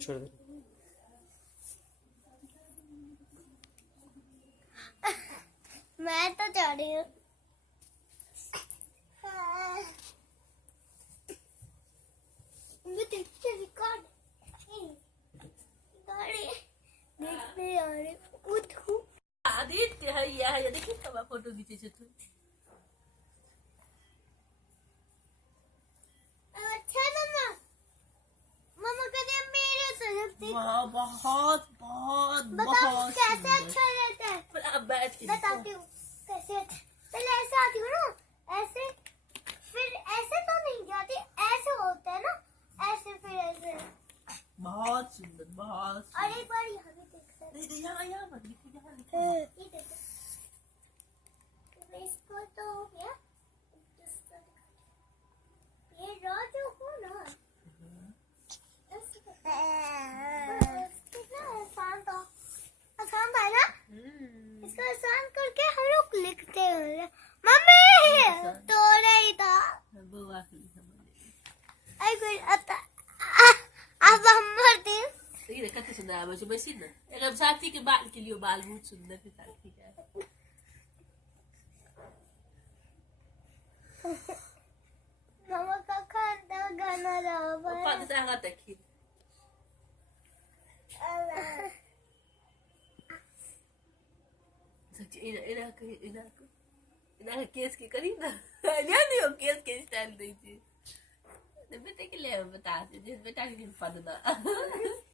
छोड़ दे। मैं तो जा रही हूँ। देखते रिकॉर्ड देखते आ रहे उठू आदित्य है ये देखिए कब फोटो खींचे छे तू। अच्छा मम्मा मम्मा कहते मेरे तरफ से बहुत बहुत बताओ बहुत कैसे अच्छा रहता है। पर अब बैठ के बताती हूँ कैसे अच्छा। पहले ऐसे आती हूँ ना ऐसे फिर ऐसे तो नहीं जाती ऐसे होता है ना ऐसे फिर ऐसे बहुत सुंदर बहुत और एक बार यहाँ भी देख सकते नहीं यहाँ मत लिखो यहाँ लिखो। हैं। ये देखो इसको तो हो गया ये रॉ जो हो ना कितना आसान था ना। इसको आसान करके हम लोग लिखते हैं। मम्मी तो नहीं था बुआ अब हम मरते हैं। ये कितने सुंदर है मुझे बस ना एकदम साथी के बाल के लिए बाल बहुत सुंदर है साथी का। मामा का खाना गाना रहा पापा से आगा तक ही सच इना केस की करी ना नहीं हो केस के स्टाइल दे बेटे के लिए बता दे बेटा के पद ना